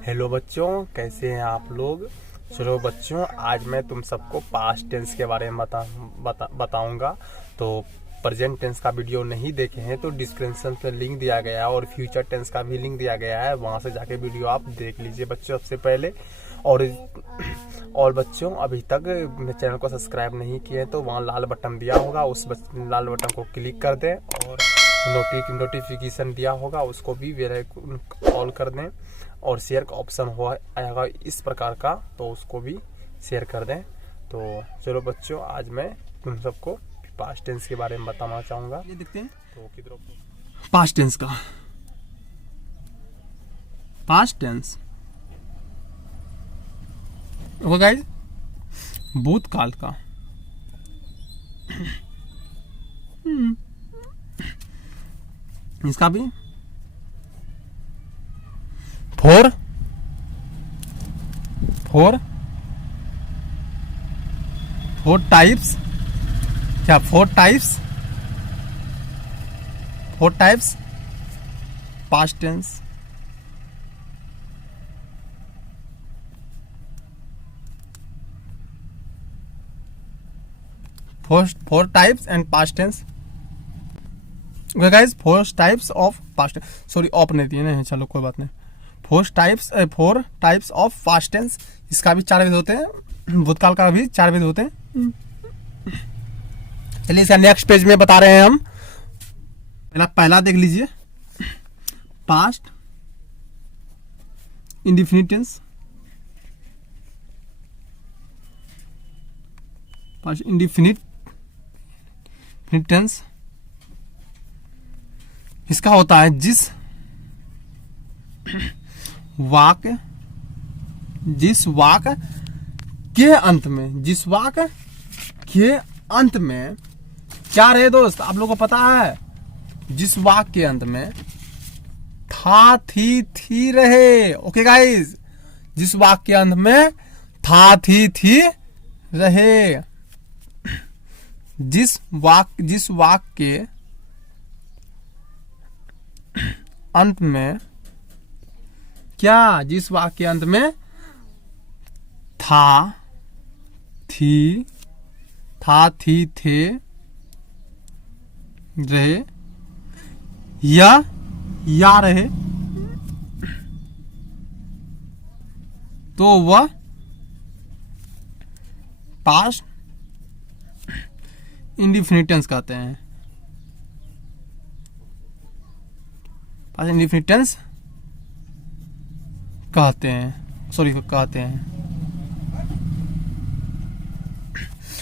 Hello बच्चों, कैसे हैं आप लोग। चलो बच्चों, आज मैं तुम सबको पास्ट टेंस के बारे में बताऊंगा। तो प्रेजेंट टेंस का वीडियो नहीं देखे हैं तो डिस्क्रिप्शन में लिंक दिया गया है और फ्यूचर टेंस का भी लिंक दिया गया है, वहां से जाके वीडियो आप देख लीजिए बच्चों सबसे पहले। और बच्चों, अभी तक मेरे चैनल को सब्सक्राइब नहीं किए तो वहाँ लाल बटन दिया होगा, उस लाल बटन को क्लिक कर दें और नोटिफिकेशन दिया होगा उसको भी ऑल कर दें, और शेयर का ऑप्शन हुआ आएगा इस प्रकार का, तो उसको भी शेयर कर दें। तो चलो बच्चों, आज मैं तुम सबको पास्ट टेंस के बारे में बताना चाहूँगा। ये देखते हैं तो किधर पास्ट टेंस का पास्ट टेंस ओके गाइस, भूतकाल का इसका भी फोर टाइप्स, क्या four types past tense. Four types and past tense. Okay guys, four types of past, sorry of नहीं दिए नहीं, चलो कोई बात नहीं। Four types of past tense, इसका भी 4 विध होते हैं, भूतकाल का भी 4 विध होते हैं। चलिए इसका नेक्स्ट पेज में बता रहे हैं हम। पहला देख लीजिए, past indefinite tense. Past indefinite tense इसका होता है जिस वाक्य के अंत में क्या रहे दोस्त, आप लोगों को पता है, जिस वाक्य के अंत में था थी रहे। ओके गाइस, जिस वाक्य के अंत में था थी रहे, जिस वाक्य के अंत में क्या, जिस वाक्य के अंत में था थी थे रहे या रहे, तो वह पास्ट इंडेफिनिट टेंस कहते हैं। पास्ट इंडेफिनिट टेंस कहते हैं।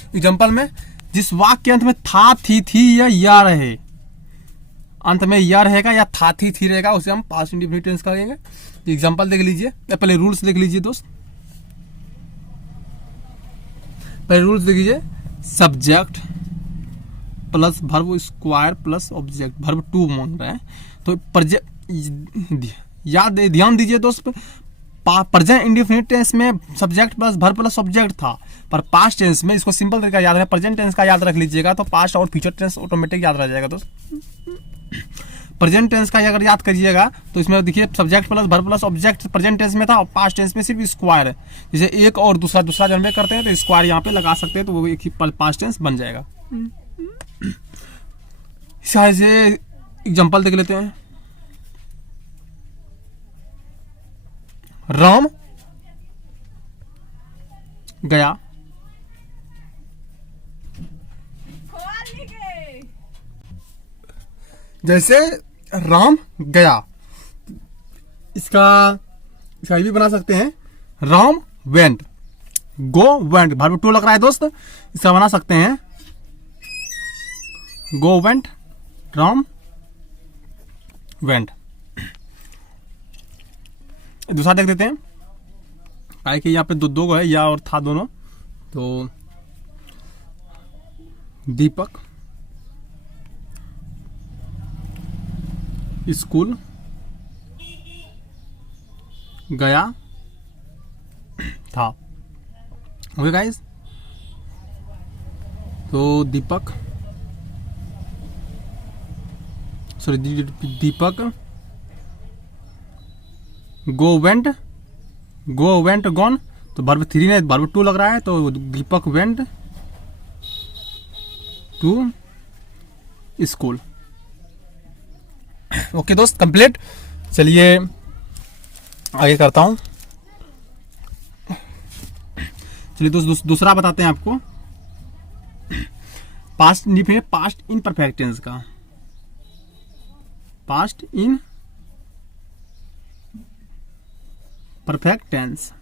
एग्जाम्पल में, जिस वाक्य के अंत में था थी या रहे, अंत में या रहेगा या था थी रहेगा, उसे हम पास्ट इंडेफिनिट टेंस करेंगे। एग्जाम्पल देख लीजिए, पहले रूल्स देख लीजिए दोस्त। पहले रूल्स देख लीजिए, subject plus verb square plus object, verb 2 मांग रहा है, तो ध्यान दीजिए दोस्त, प्रेजेंट इंडेफिनिट टेंस में subject plus verb plus object था, पर पास्ट टेंस में इसको सिंपल तरीका याद है, प्रेजेंट टेंस का याद रख लीजिएगा तो पास्ट और फ्यूचर टेंस ऑटोमेटिक याद रह जाएगा दोस्त। प्रेजेंट टेंस का अगर याद करिएगा तो इसमें देखिए, subject plus verb plus object present tense में था, और पास्ट टेंस में सिर्फ स्क्वायर है। जैसे एक और दूसरा जब में करते हैं तो स्क्वायर यहाँ पे लगा सकते हैं, तो वो एक ही पास्ट टेंस बन जाएगा। इस एग्जाम्पल देख लेते हैं। राम गया, जैसे राम गया, इसका भी बना सकते हैं, Ram went, go went, verb 2 लग रहा है दोस्त, इसका बना सकते हैं गो वेंट, राम वेंट। दूसरा देख देते हैं, काहे कि यहाँ पे दो है, या और था दोनों। तो दीपक स्कूल गया था। ओके गाइस, तो Deepak go went go went gone, तो वर्ब 3 है, वर्ब 2 लग रहा है, तो Deepak went to school. Okay दोस्त, कंप्लीट। चलिए आगे करता हूं। चलिए दोस्त दूसरा बताते हैं आपको। पास्ट है पास्ट इन परफेक्ट टेंस का, पास्ट इन परफेक्ट टेंस।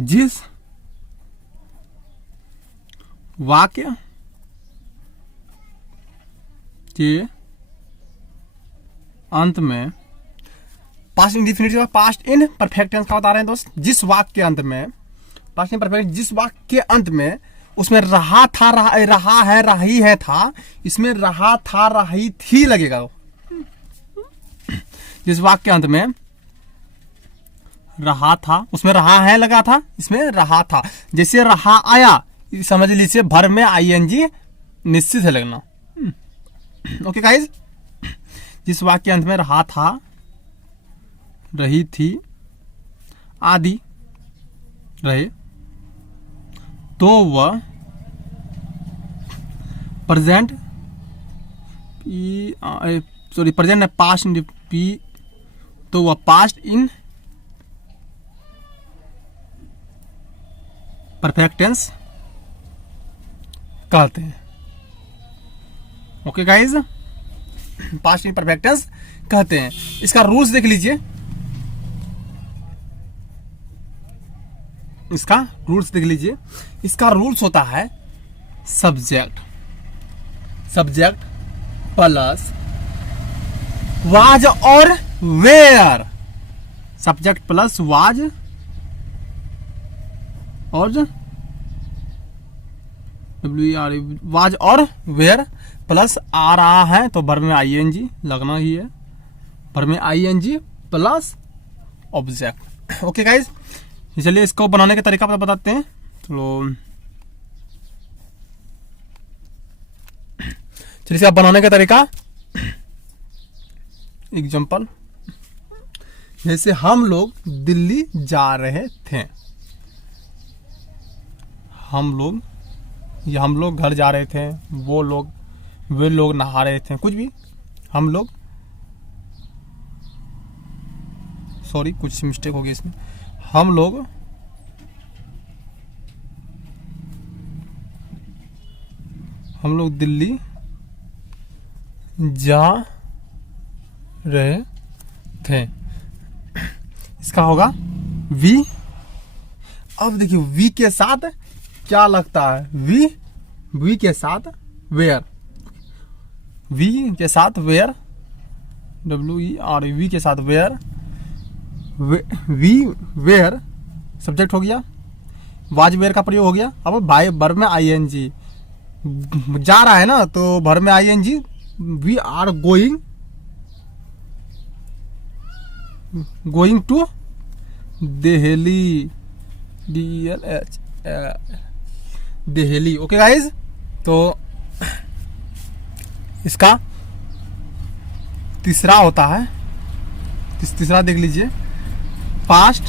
जिस वाक्य के अंत में, past indefinitive past in perfect tense का बता रहे हैं दोस्त। जिस वाक्य के अंत में, पास्ट इन परफेक्ट, जिस वाक्य के अंत में उसमें रहा था, रहा है, रही है, था, इसमें रहा था, रही थी लगेगा। जिस वाक्य के अंत में रहा था, उसमें रहा है लगा था, इसमें रहा था। जैसे रहा आया, समझ लीजिए भर में आईएनजी निश्चित है लगना। ओके गाइस, जिस वाक्य के अंत में रहा था, रही थी आदि रहे, तो वह प्रेजेंट प्रेजेंट है पास्ट पी, तो वह पास्ट इन परफेक्ट टेंस कहते हैं। Okay guys, past in perfect tense कहते हैं। इसका रूल्स देख लीजिए, इसका रूल्स देख लीजिए। इसका रूल्स होता है सब्जेक्ट, सब्जेक्ट प्लस वाज और वेयर, सब्जेक्ट प्लस वाज और वाज और वेयर प्लस आ रहा है, तो वर्ब में आईएनजी लगना ही है, वर्ब में ING plus object. Okay guys, चलिए इसको बनाने का तरीका बताते हैं। तो चलिए इसका बनाने का तरीका, एग्जांपल, जैसे हम लोग दिल्ली जा रहे थे, हम लोग घर जा रहे थे, वे लोग नहा रहे थे, कुछ भी, हम लोग, सॉरी कुछ मिस्टेक हो गई इसमें, हम लोग दिल्ली जा रहे थे। इसका होगा वी। अब देखिए वी के साथ क्या लगता है, वी के साथ वेयर, वी के साथ वेयर, WER, वी के साथ वेयर, वी वेयर सब्जेक्ट हो गया, वाज वेयर का प्रयोग हो गया। अब भाई वर्ब में आईएनजी जा रहा है ना, तो वर्ब में ING, we are going to Delhi, DLH Delhi. Okay guys, तो इसका तीसरा होता है, तीसरा देख लीजिए, past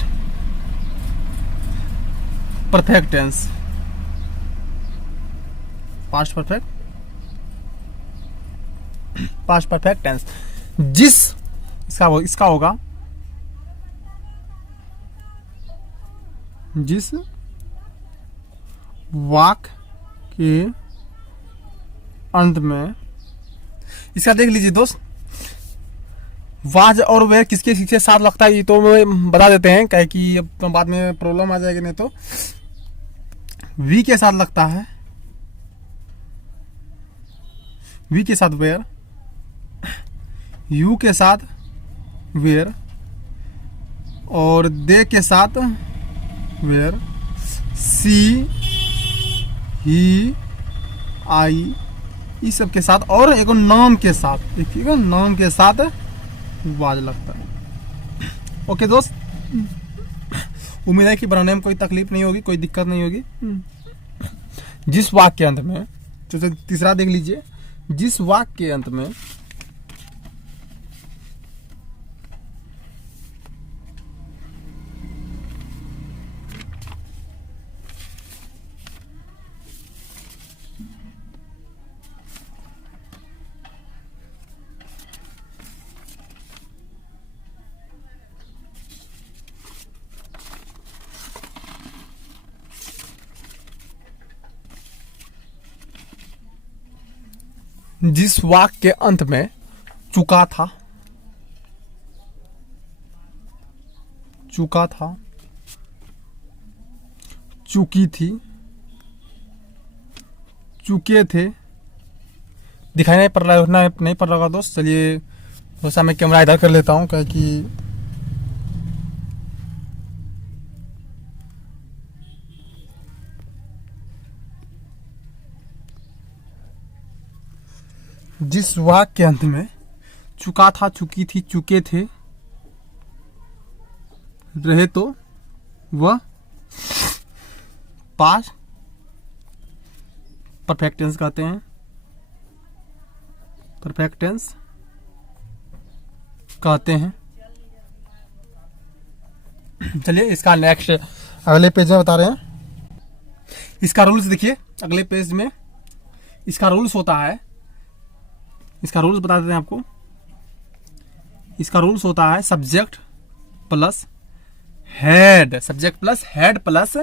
perfect tense, past perfect tense. जिस इसका होगा, जिस वाक्य के अंत में, इसका देख लीजिए दोस्त, वाज और वेयर किसके साथ लगता है, ये तो बता देते हैं, क्या कि अब बाद में प्रॉब्लम आ जाएगी, नहीं तो वी के साथ लगता है, वी के साथ वेयर, यू के साथ वेयर, और दे के साथ वेयर, सी, ही, आई, इस सब के साथ, और एक नाम के साथ, देखिएगा नाम के साथ वाज लगता है। ओके दोस्त, उम्मीद है कि बनाने में कोई तकलीफ नहीं होगी, कोई दिक्कत नहीं होगी। जिस वाक्य के अंत में तो तीसरा देख लीजिए, जिस वाक्य के अंत में जिस वाक्य के अंत में चुका था, चुका था, चुकी थी, चुके थे, दिखाई नहीं पड़ रहा है, उतना नहीं पड़ रहा दोस्त। चलिए वैसा मैं कैमरा इधर कर लेता हूँ, क्या कि जिस वाक्य के अंत में चुका था, चुकी थी, चुके थे, रहे तो वह पास्ट परफेक्ट टेंस कहते हैं, परफेक्ट टेंस कहते हैं। चलिए इसका नेक्स्ट अगले पेज में बता रहे हैं। इसका रूल्स देखिए, अगले पेज में इसका रूल्स होता है, इसका रूल्स बता देते हैं आपको। इसका रूल्स होता है subject plus had, subject plus had plus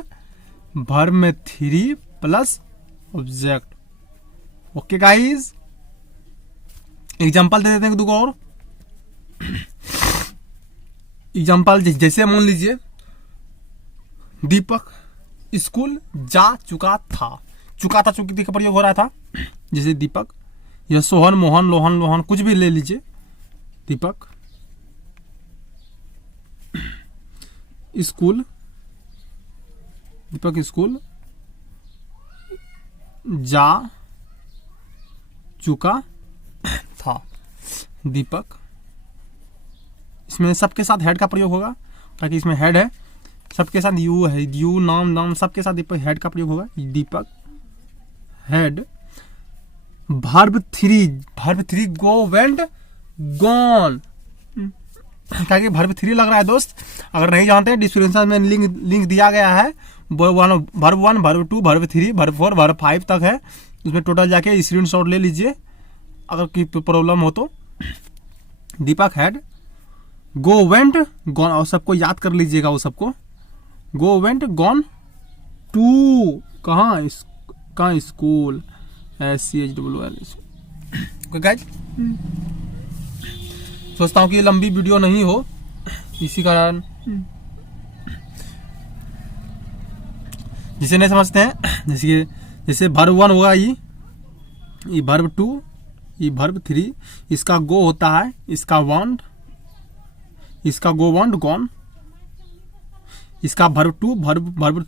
verb में 3 plus object. Okay guys, example दे देते हैं 2 और एग्जांपल। जैसे मान लीजिए दीपक स्कूल जा चुका था, चुका था, चुकी थी का प्रयोग हो रहा था। जैसे दीपक या सोहन, मोहन, लोहन, लोहन कुछ भी ले लीजिए। दीपक स्कूल, दीपक स्कूल जा चुका था। दीपक, इसमें सबके साथ हेड का प्रयोग होगा, ताकि इसमें हेड है, सबके साथ यू है, यू नाम नाम सबके साथ दीपक हेड का प्रयोग होगा। Deepak had verb 3 go went gone, क्या कि वर्ब 3 लग रहा है दोस्त। अगर नहीं जानते हैं डिस्क्रिप्शन में लिंक दिया गया है, verb 1, verb 2, verb 3, verb 4, verb 5 तक है। उसमें टोटल जाके स्क्रीनशॉट ले लीजिए अगर कोई प्रॉब्लम हो तो। दीपक हैड गो वेंट गॉन, और सबको याद कर लीजिएगा वो सबको। गो वेंट गॉन टू, कहाँ स्कूल, SCHOOL। ओके गाइस, सोचता हूँ कि ये लंबी वीडियो नहीं हो, इसी कारण जिसे नहीं समझते हैं, जैसे वर्ब 1 होगा ये वर्ब 2, ये वर्ब 3, इसका गो होता है, इसका वांट, इसका गो वांट गॉन, इसका वर्ब 2 वर्ब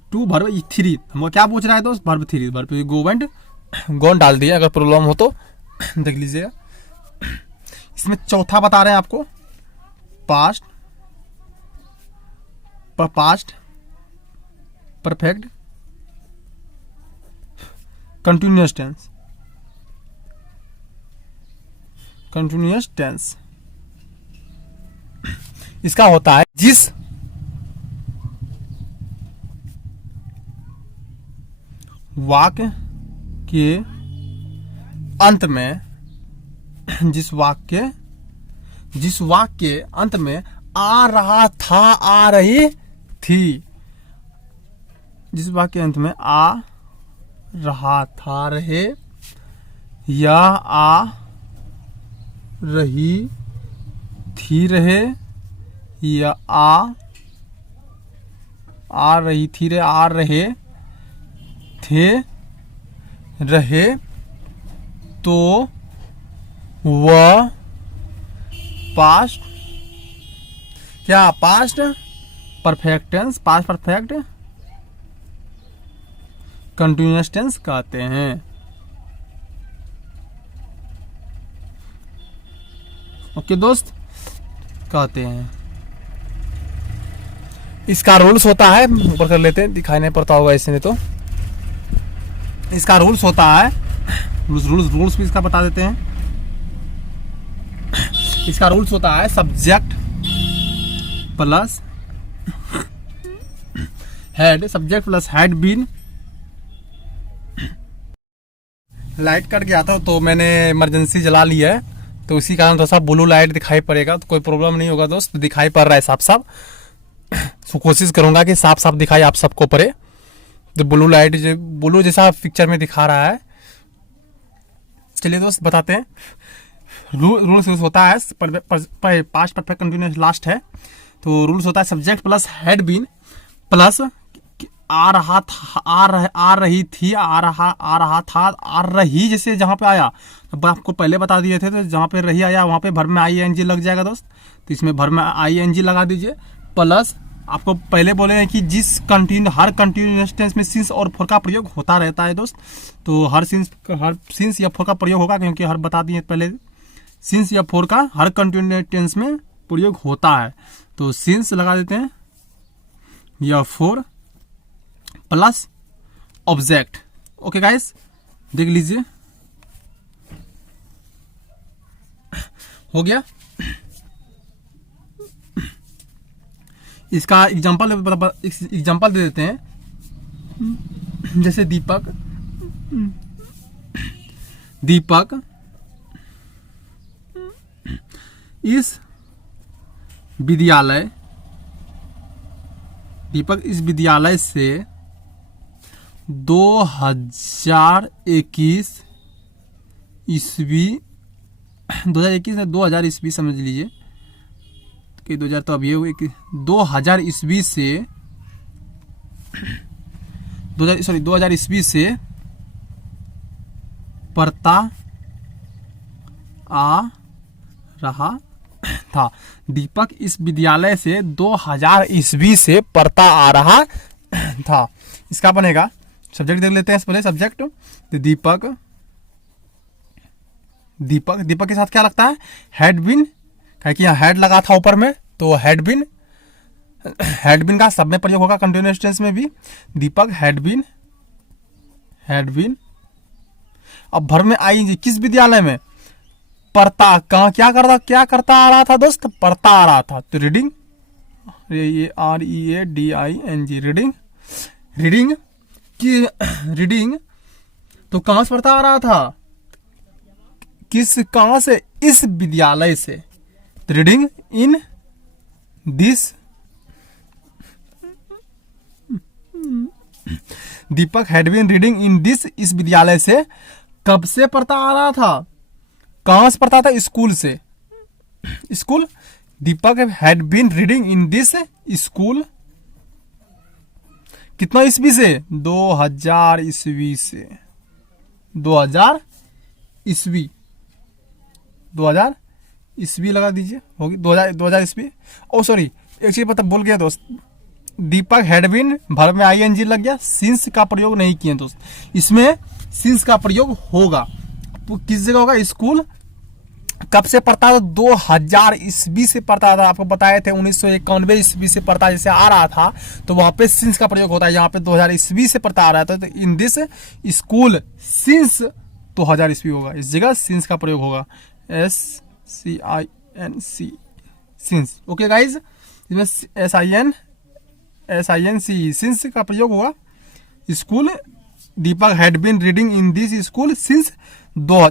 3। हमको क्या पूछ रहा है दोस्त? वर्ब 3 वर्ब गो वांट गॉन डाल दिया। अगर प्रॉब्लम हो तो देख लीजिएगा। इसमें चौथा बता रहे हैं आपको, पास्ट परफेक्ट कंटिन्यूअस टेंस। इसका होता है जिस वाक्य के अंत में, जिस वाक्य के अंत में आ रहा था, आ रही थी, जिस वाक्य के अंत में आ रहा था, रहे, या आ रही थी, रहे, या आ रही थी, रहे, आ रहे थे, रहे, तो वह पास्ट क्या? Past perfect tense, past perfect continuous tense कहते हैं। ओके दोस्त, कहते हैं। इसका रूल्स होता है, ऊपर कर लेते हैं, दिखाई नहीं पड़ता होगा इससे, नहीं तो इसका रूल्स होता है रूल्स भी इसका बता देते हैं। इसका रूल्स होता है subject plus had been. Light cut गया था तो मैंने इमरजेंसी जला ली है, तो उसी कारण थोड़ा सा ब्लू लाइट दिखाई पड़ेगा, तो कोई प्रॉब्लम नहीं होगा दोस्त, दिखाई पड़ रहा है साफ साफ। तो कोशिश करूंगा कि साफ साफ दिखाई आप सबको पड़े। तो ब्लू लाइट ब्लू जैसा पिक्चर में दिखा रहा है। चलिए दोस्त बताते हैं। रूल्स होता है पास्ट परफेक्ट कंटिन्यूअस लास्ट है। तो रूल्स होता है subject plus had been plus आ रहा था, आ रही थी, आ रहा था, आ रही जैसे जहाँ पे आया, तो आपको पहले बता दिए थे, तो जहाँ पे रही आया वहाँ पे भर में ING लग जाएगा दोस्त, तो इसमें भर में ING लगा दीजिए। प्लस आपको पहले बोले हैं कि जिस हर कंटिन्यूअस टेंस में सिंस और फॉर का प्रयोग होता रहता है दोस्त, तो हर सिंस या फॉर का प्रयोग होगा, क्योंकि हर बता दिए पहले सिंस या फॉर का हर कंटिन्यूअस टेंस में प्रयोग होता है। तो सिंस लगा देते हैं या for plus object. Okay guys, देख लीजिए हो गया। इसका एग्जांपल दे देते हैं। जैसे दीपक इस विद्यालय से 2021 ईस्वी समझ लीजिए कि 2000 तो अभी हुए कि 2000 ईस्वी से 2000 ईस्वी से पढ़ता आ रहा था। दीपक इस विद्यालय से 2000 ईस्वी से पढ़ता आ रहा था। इसका बनेगा सब्जेक्ट देख लेते हैं पहले। सब्जेक्ट तो दीपक के साथ क्या लगता है? हेड बिन, क्योंकि यहाँ हेड लगा था ऊपर में, तो हेड बिन का सब में प्रयोग होगा कंटिन्यूअस टेंस में भी। दीपक हेड बिन। अब भर में आएंगे किस विद्यालय में? पढ़ता, कहाँ क्या करता आ रहा था दोस्त? पढ़ता आ रहा था। तो रीडिंग, READING, रीडिंग तो कहाँ से पढ़ता आ रहा था? कहाँ से? इस विद्यालय से। तो reading in this. Deepak had been reading in this, इस विद्यालय से कब से पढ़ता आ रहा था? कहाँ से पढ़ता था? स्कूल से। School. Deepak had been reading in this school. कितना ईस्वी से? 2000 ईस्वी से। 2000 ईस्वी लगा दीजिए, होगी 2000 ईस्वी। ओ सॉरी, एक चीज पता भूल गया दोस्त। दीपक हैड बीन भर में ING लग गया, सिंस का प्रयोग नहीं किए दोस्त। इसमें सिंस का प्रयोग होगा, किस जगह होगा? स्कूल। कब से पढ़ता था? 2000 ईस्वी से पढ़ता था। आपको बताए थे 1991 ईस्वी से पढ़ता जैसे आ रहा था, तो वहां पे सिंस का प्रयोग होता है। यहाँ पे 2000 ईस्वी से पढ़ता आ रहा था, तो इन दिस स्कूल सिंस 2000 ईस्वी होगा, इस जगह सिंस का प्रयोग होगा। SCINC, since. ओके गाइज, इसमें SINC सिंस का प्रयोग होगा। School, Deepak had been reading in this school since 2000।